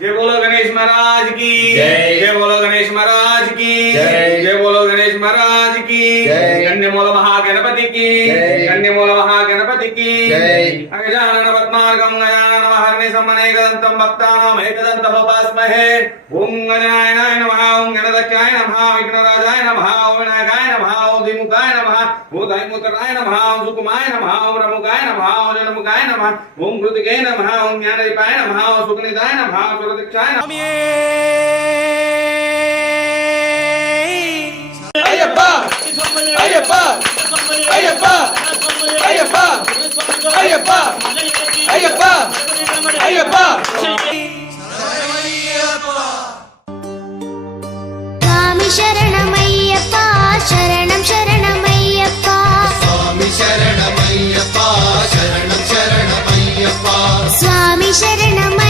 जय बोलो गणेश महाराज की जय। जय बोलो गणेश महाराज की जय। जय बोलो गणेश महाराज की जय। गण्यमूल महागणपति की जय। गण्यमूल महागणपति की जय। अगजानन पद्मार्गं गजानन महर्निशम् अनेकदन्तं भक्तानाम् एकदन्तमुपास्महे ओं गणाय नमः ओं गणदक्षाय नमः विघ्नराजाय नमः ओं विनायकाय नमः ओं द्विमुखाय नमः ओं दैमुतराय नमः ओं सुकुमाय नमः ओं रमुकाय नमः ओं जनमुखाय नमः ओं कृतिके नमः ओं ज्ञानदीपाय नमः ओं सुकनिताय नमः ओं सुरदीक्षाय नमः అయ్యప్ప అయ్యప్ప అయ్యప్ప అయ్యప్ప అయ్యప్ప అయ్యప్ప అయ్యప్ప స్వామి శరణమయ్యప్ప శరణం శరణమయ్యప్ప స్వామి శరణమయ్యప్ప శరణం శరణమయ్యప్ప స్వామి శరణమయ్యప్ప